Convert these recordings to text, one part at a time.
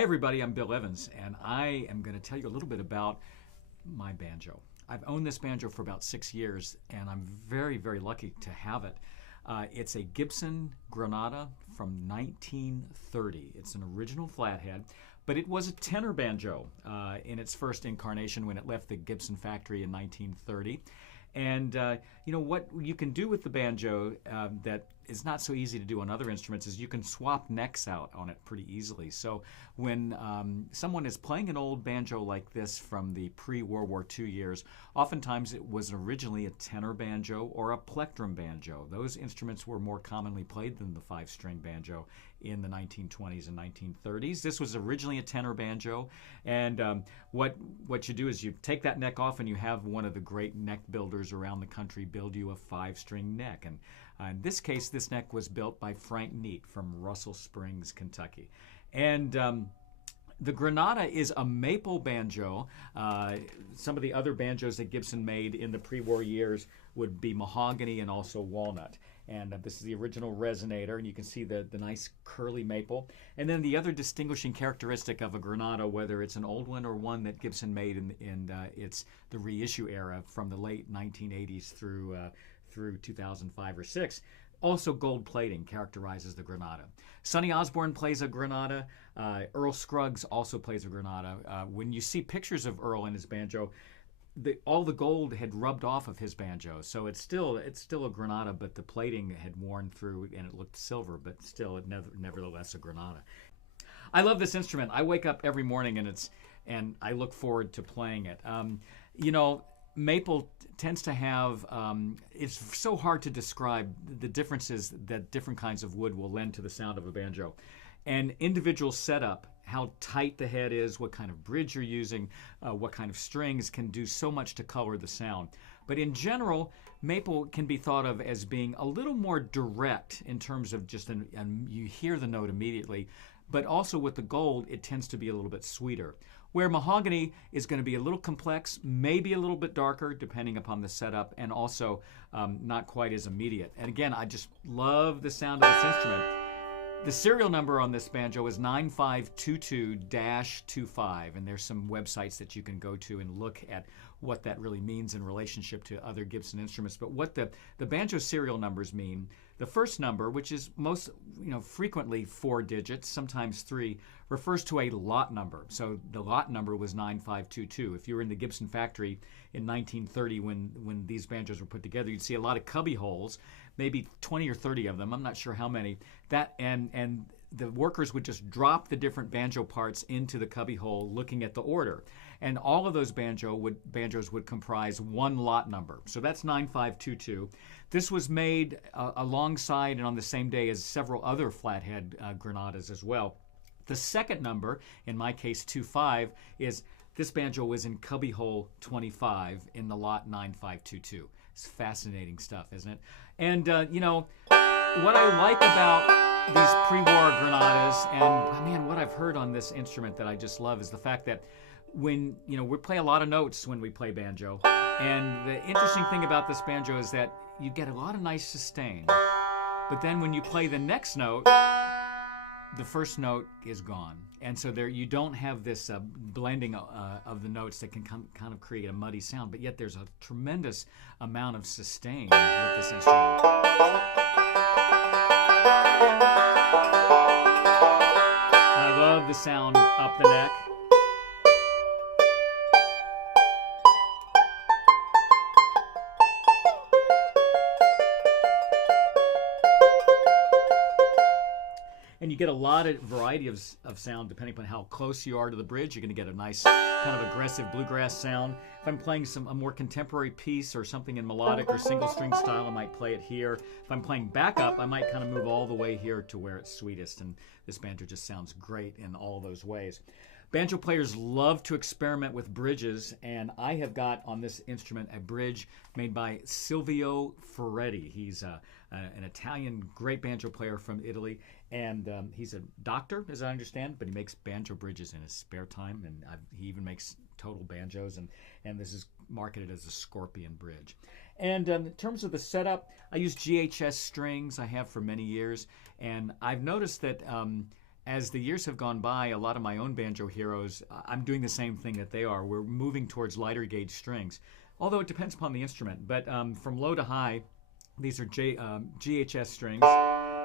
Hi everybody, I'm Bill Evans, and I am going to tell you a little bit about my banjo. I've owned this banjo for about 6 years, and I'm very, very lucky to have it. It's a Gibson Granada from 1930. It's an original flathead, but it was a tenor banjo in its first incarnation when it left the Gibson factory in 1930. And you know what you can do with the banjo that is not so easy to do on other instruments is you can swap necks out on it pretty easily. So when someone is playing an old banjo like this from the pre-World War II years, oftentimes it was originally a tenor banjo or a plectrum banjo. Those instruments were more commonly played than the 5-string banjo in the 1920s and 1930s. This was originally a tenor banjo, and what you do is you take that neck off and you have one of the great neck builders around the country build you a 5-string neck. And in this case, this neck was built by Frank Neat from Russell Springs, Kentucky. And the Granada is a maple banjo. Some of the other banjos that Gibson made in the pre-war years would be mahogany and also walnut. And this is the original resonator, and you can see the nice curly maple. And then the other distinguishing characteristic of a Granada, whether it's an old one or one that Gibson made in it's the reissue era from the late 1980s through 2005 or 6, also gold plating characterizes the Granada. Sonny Osborne plays a Granada. Earl Scruggs also plays a Granada. When you see pictures of Earl and his banjo, all the gold had rubbed off of his banjo, so it's still a Granada, but the plating had worn through and it looked silver, but still, nevertheless, a Granada. I love this instrument. I wake up every morning and I look forward to playing it. You know, maple tends to have, it's so hard to describe the differences that different kinds of wood will lend to the sound of a banjo. And individual setup, how tight the head is, what kind of bridge you're using, what kind of strings can do so much to color the sound. But in general, maple can be thought of as being a little more direct in terms of just, and you hear the note immediately, but also with the gold, it tends to be a little bit sweeter. Where mahogany is going to be a little complex, maybe a little bit darker, depending upon the setup, and also not quite as immediate. And again, I just love the sound of this instrument. The serial number on this banjo is 9522-25, and there's some websites that you can go to and look at what that really means in relationship to other Gibson instruments. But what the banjo serial numbers mean, the first number, which is most frequently 4 digits, sometimes 3, refers to a lot number. So the lot number was 9522. If you were in the Gibson factory in 1930 when these banjos were put together, you'd see a lot of cubby holes, maybe 20 or 30 of them, I'm not sure how many. That and the workers would just drop the different banjo parts into the cubby hole looking at the order. And all of those banjos would comprise one lot number. So that's 9522. This was made alongside and on the same day as several other flathead Granadas as well. The second number, in my case 25, is this banjo was in cubby hole 25 in the lot 9522. It's fascinating stuff, isn't it? And you know, what I like about these pre-war Granadas, and man, what I've heard on this instrument that I just love is the fact that when, we play a lot of notes when we play banjo. And the interesting thing about this banjo is that you get a lot of nice sustain. But then when you play the next note, the first note is gone. And so there you don't have this blending of the notes that can kind of create a muddy sound, but yet there's a tremendous amount of sustain with this instrument. I love the sound up the neck. And you get a lot of variety of sound depending upon how close you are to the bridge. You're going to get a nice kind of aggressive bluegrass sound. If I'm playing a more contemporary piece or something in melodic or single string style, I might play it here. If I'm playing backup, I might kind of move all the way here to where it's sweetest. And this banjo just sounds great in all those ways. Banjo players love to experiment with bridges, and I have got on this instrument a bridge made by Silvio Ferretti. He's an Italian great banjo player from Italy, and he's a doctor, as I understand, but he makes banjo bridges in his spare time, and he even makes total banjos, and this is marketed as a Scorpion bridge. And in terms of the setup, I use GHS strings I have for many years, and I've noticed that as the years have gone by, a lot of my own banjo heroes, I'm doing the same thing that they are. We're moving towards lighter gauge strings, although it depends upon the instrument. But from low to high, these are GHS strings.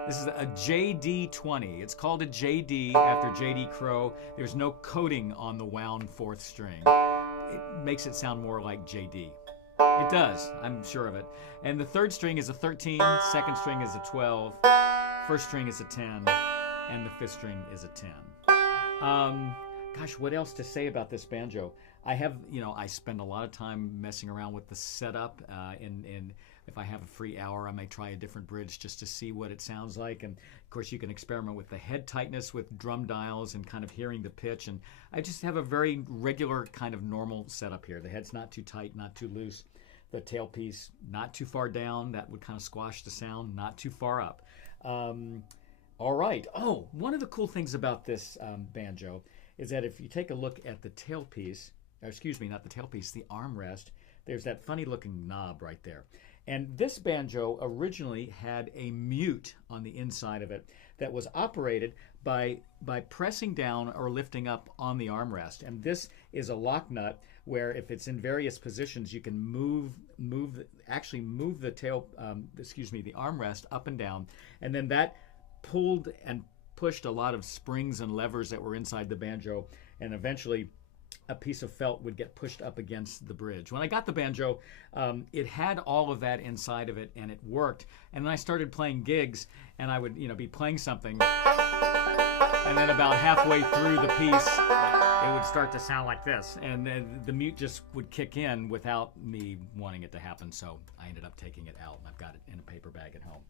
This is a JD20. It's called a JD after JD Crowe. There's no coating on the wound fourth string. It makes it sound more like JD. It does, I'm sure of it. And the third string is a 13, second string is a 12, first string is a 10, and the fifth string is a 10. Gosh, what else to say about this banjo? I spend a lot of time messing around with the setup. If I have a free hour, I may try a different bridge just to see what it sounds like. And of course, you can experiment with the head tightness with drum dials and kind of hearing the pitch. And I just have a very regular kind of normal setup here. The head's not too tight, not too loose. The tailpiece not too far down. That would kind of squash the sound. Not too far up. All right. Oh, one of the cool things about this banjo is that if you take a look at the tailpiece, or excuse me, not the tailpiece, the armrest, there's that funny looking knob right there. And this banjo originally had a mute on the inside of it that was operated by pressing down or lifting up on the armrest. And this is a lock nut where if it's in various positions, you can move the the armrest up and down. And then that pulled and pushed a lot of springs and levers that were inside the banjo, and eventually a piece of felt would get pushed up against the bridge. When I got the banjo, it had all of that inside of it, and it worked. And then I started playing gigs, and I would, be playing something, and then about halfway through the piece, it would start to sound like this, and then the mute just would kick in without me wanting it to happen. So I ended up taking it out, and I've got it in a paper bag at home.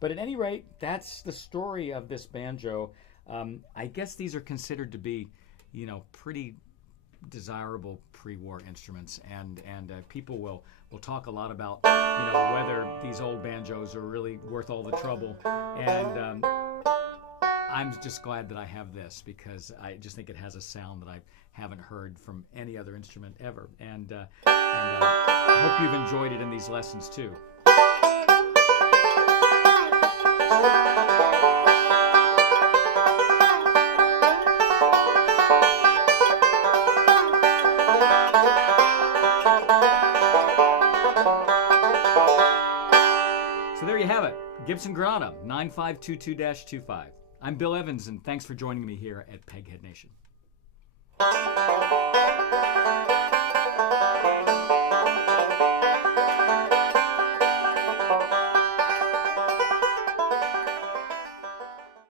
But at any rate, that's the story of this banjo. I guess these are considered to be, pretty desirable pre-war instruments, and people will talk a lot about whether these old banjos are really worth all the trouble, and I'm just glad that I have this, because I just think it has a sound that I haven't heard from any other instrument ever, and I hope you've enjoyed it in these lessons too. So there you have it, Gibson Granada 9522-25. I'm Bill Evans, and thanks for joining me here at Peghead Nation.